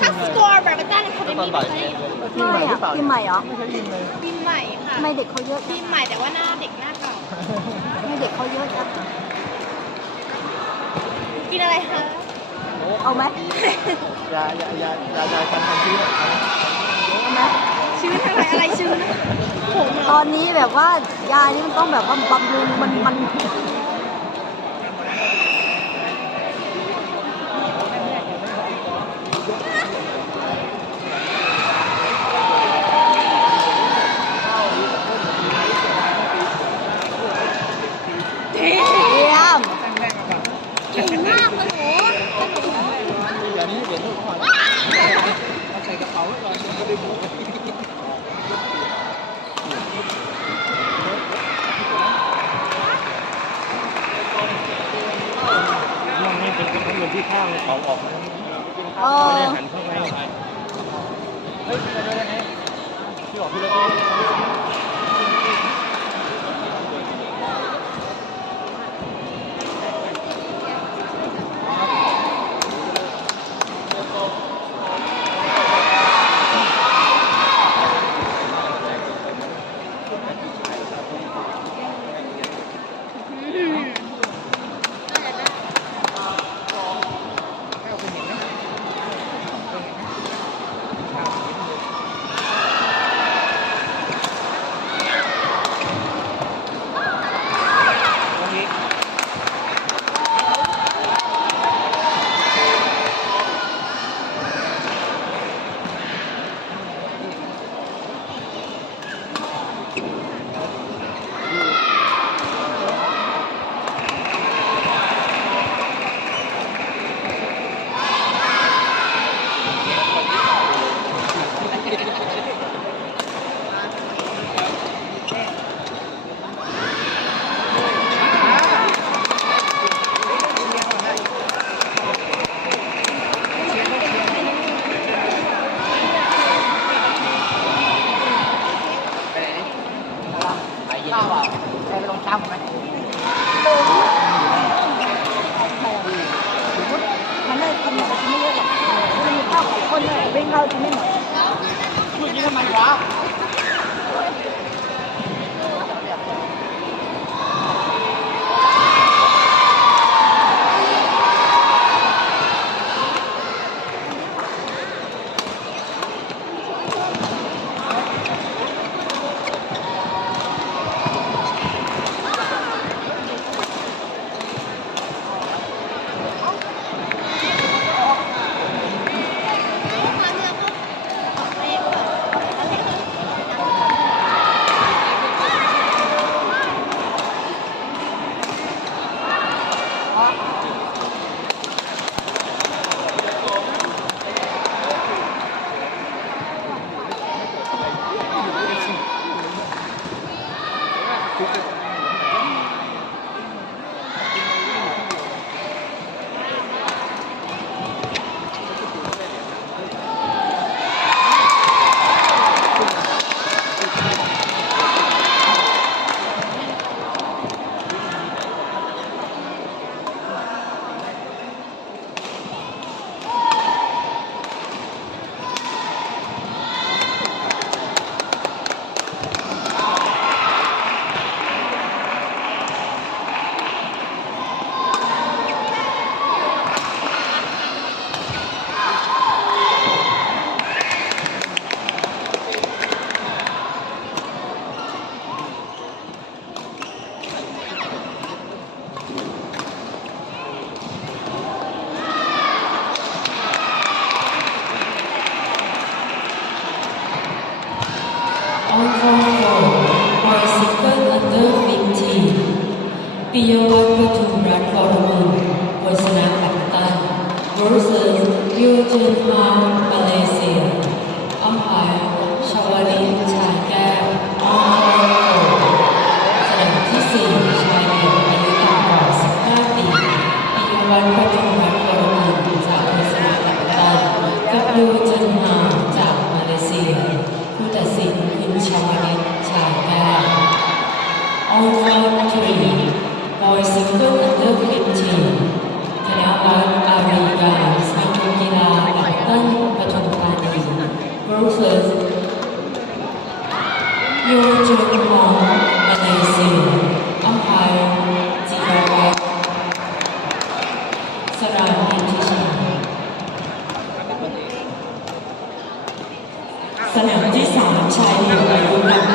ถ้าสกอร์แบบด้านคาเดมี่ไม่ปีใหม่หรือเปล่าปีใหม่เหรอปีใหม่ค่ะไม่เด็กเขาเยอะปีใหม่แต่ว่าหน้าเด็กหน้าเก่าไม่เด็กเขาเยอะจังกินอะไรคะเอาไหมยายายายายายายนฟันชื้นเอาไหมชื้นทางไหนอะไรชื้นผมตอนนี้แบบว่ายานี่มันต้องแบบว่าบำรุงมันมัน 和你 ที่สามช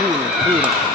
คู่เ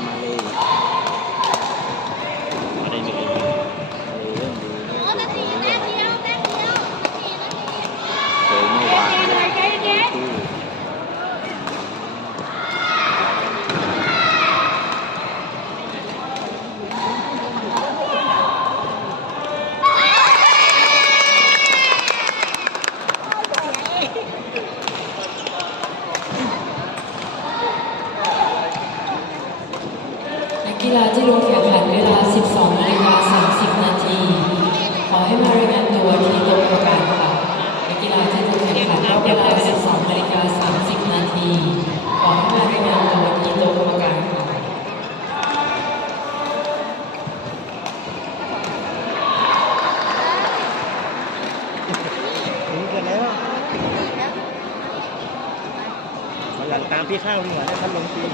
Malay. ข้าวดีกว่าได้พัลงตี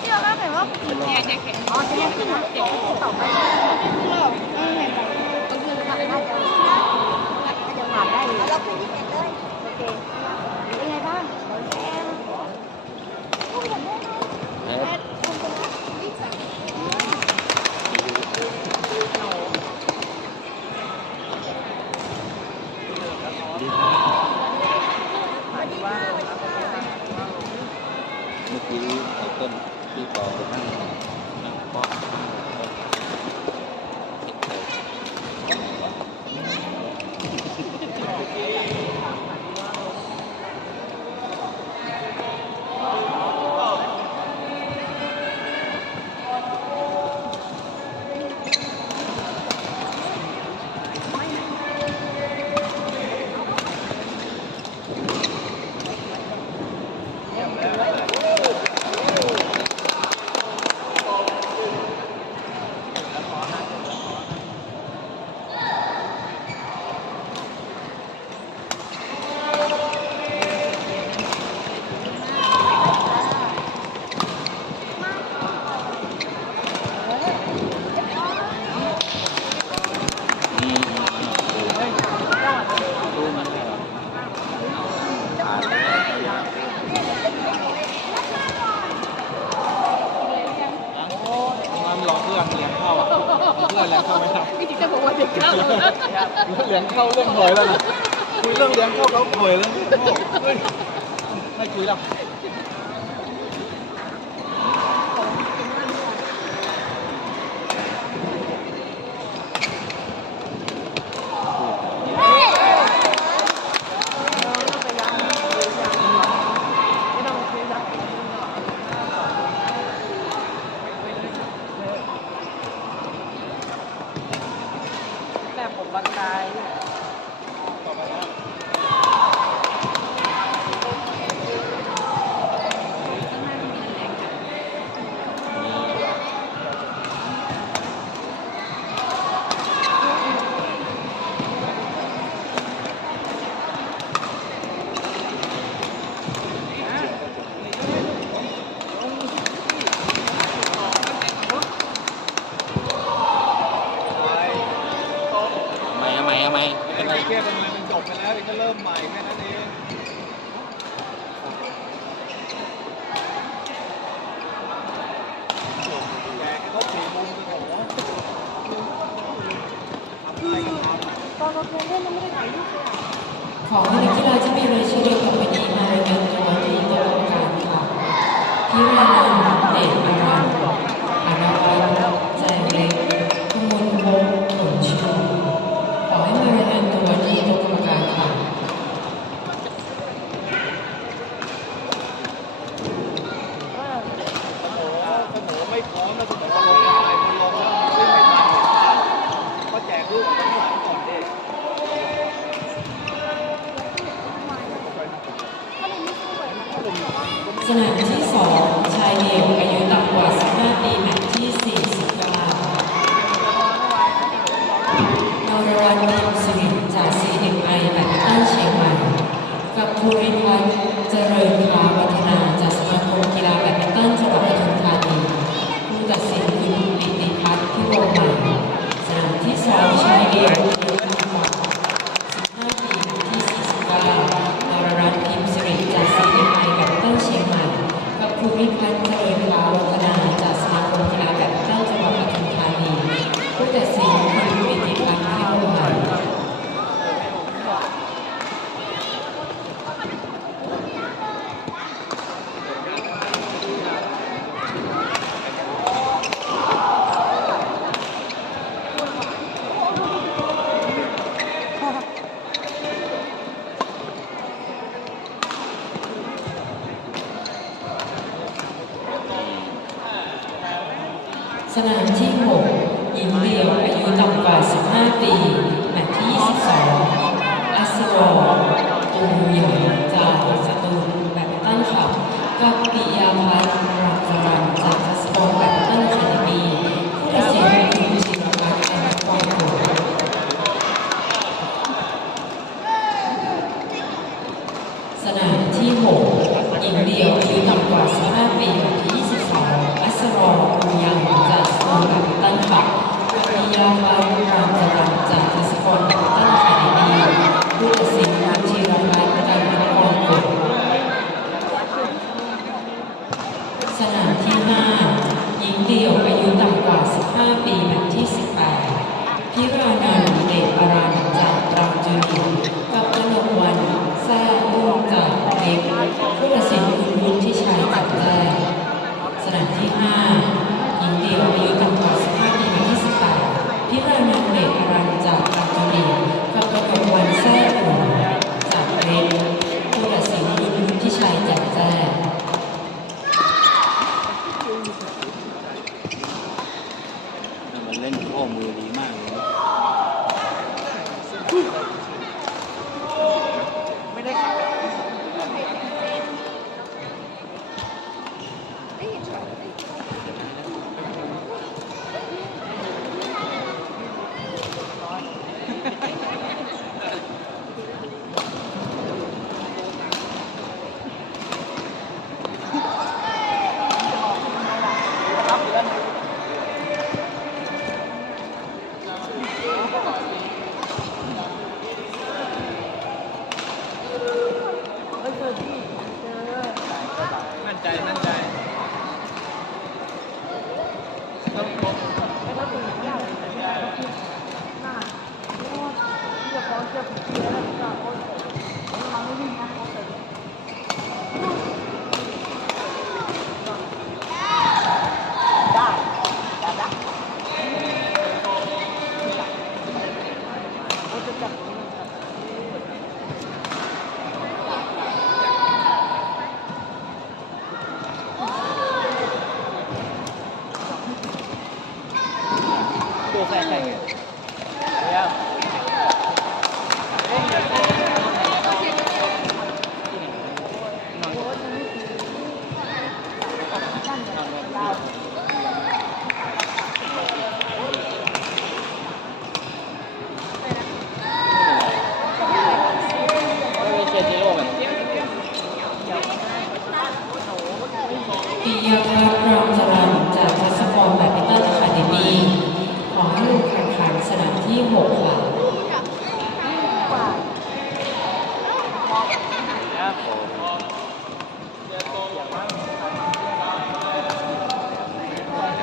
ที่เราเห็นว่าเนี่ยเนี่เห็นอ๋อจะยังขึ้นมาเก็บต่อไปขึ้นหรอกไม่เห็นต่องขึ้นมอได้จังหวะได้แล้วคุณที่เป็นเลยโอเค ต้นที่ต่อไปร รอเพื่อนเลี้ยงเข้าอะเพื่อนแล้วเข้าไหมครับจริงๆจะบอกว่าเด็งเข้าเลี้ยงเข้าเรื่องหอยแล้วนะคุยเรื่องเลี้ยงเข้าเขาหอยเรื่ไม่คุยแล้ว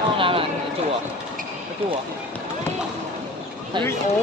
ห้องน้ำอะจั่วจั่วเฮ้ยโอ๊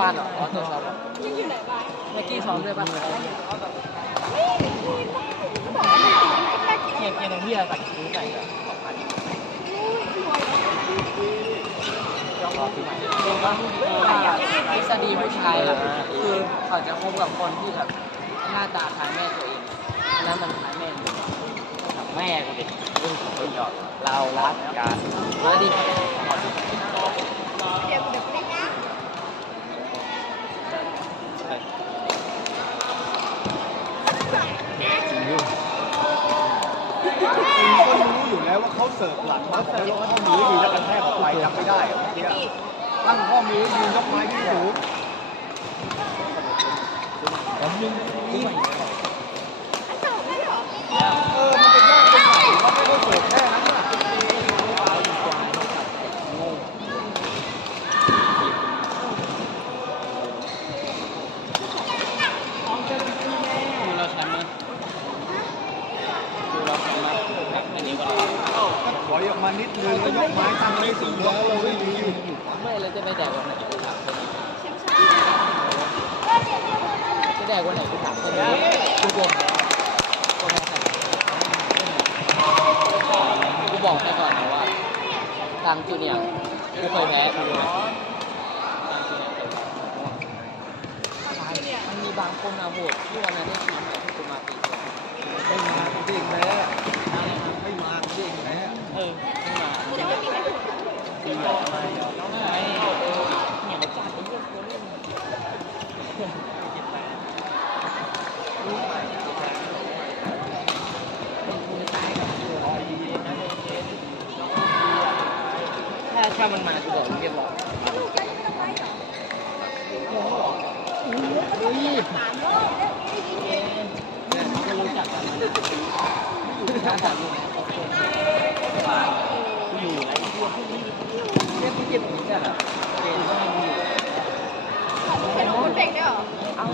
วานเหรอ๋อตัวซอมเหยังอยู่ไหนบ้างเมื่กี้ซ้อมด้วยป่ะไม่คุยบ้างก็บอกว่าไม่คุยก็แค่คิดเกียร์เกียร์ตรงที่ใส่ซื้อใส่เหรอคือว่าทฤษฎีผู้ชายอะคือเขาจะคบกับคนที่แบบหน้าตาคล้ายแม่ตัวเองแล้วมันคล้ายแม่แม่กูเด็กรื่องของคนเรารักกันมาดิขอดู ว่าเขาเสิร์ฟหลังมาแต่ว่าข้อมือดีแล้วกันแทกไปจับไม่ได้ตั้งข้อมือยืนยกไม้ขึ้นสูงผมยิง ไม่เลยจะไปแดกวันไหนกูถามคนนี้จะแดกวันไหนกูถามคนนี้กูโกงแล้วก็แพ้ใครกูบอกไปก่อนนะว่าทางจูเนียร์กูเคยแพ้กูรู้ไหมทางจูเนียร์เคยแพ้มันมีบางคนมาโหดที่วันนั้นได้ทีมอะที่กูมาตีไม่มาจริงแพ้ไม่มาจริงแพ้ เออไม่มา แสดงว่ามีไม่ถูก ตีหยอกมาหยอกน้องไงเออเนี่ยมาจัดไอ้เรื่องคนเล่น ถ้ามันมากูบอกเรียบร้อยเนี่ยก็รู้จักกันถ้าถามอยู่เนี่ยโอเคอยู่ไรเพื่อนพวกนี้เรียกเจ็บอย่างนี้กันเหรอเกณฑ์ก็ไม่อยู่เป็นคนเพลงด้วยเหรอ เอา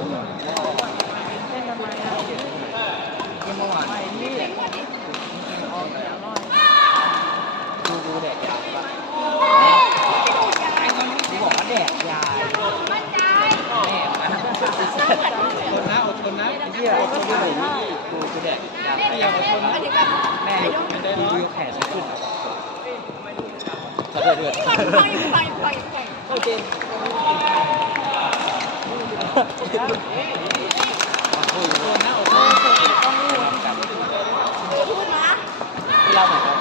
เล่นทำไมอะเมื่อวานนี่ดูดูแดกยาป่ะกูบอกว่าแดกยา มั่นใจ แม่มา อดทนนะอด ทนนะไอ้เหี้ยกูดูดูดูแดกยาเล่นเล่นเล่นอันนี้แบบแม่ดูดูแขนฉันขึ้นขอโทษด้วยฟังฟังฟังฟังฟังเข้าเจนโอ้ยโดนนะโอ้ยต้องรู้กลับพูดมาที่เราเหมือนกัน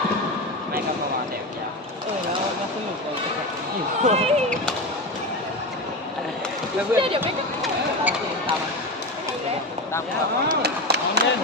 ไม่ก็ประมาณแดกยาเออแล้วก็สนุกเลยแล้วเพื่อนเดี๋ยวไม่ได้ตามมา ตามมาเล่น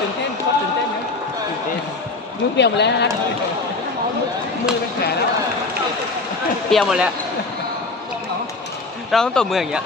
ตื่นเต้นโคตรตื่นเต้นนะตื่นเต้นมือเปียกหมดแล้วนะมือเป็นแผลแล้ว เปียก หมดแล้ว เราต้องตบมืออย่างเงี้ย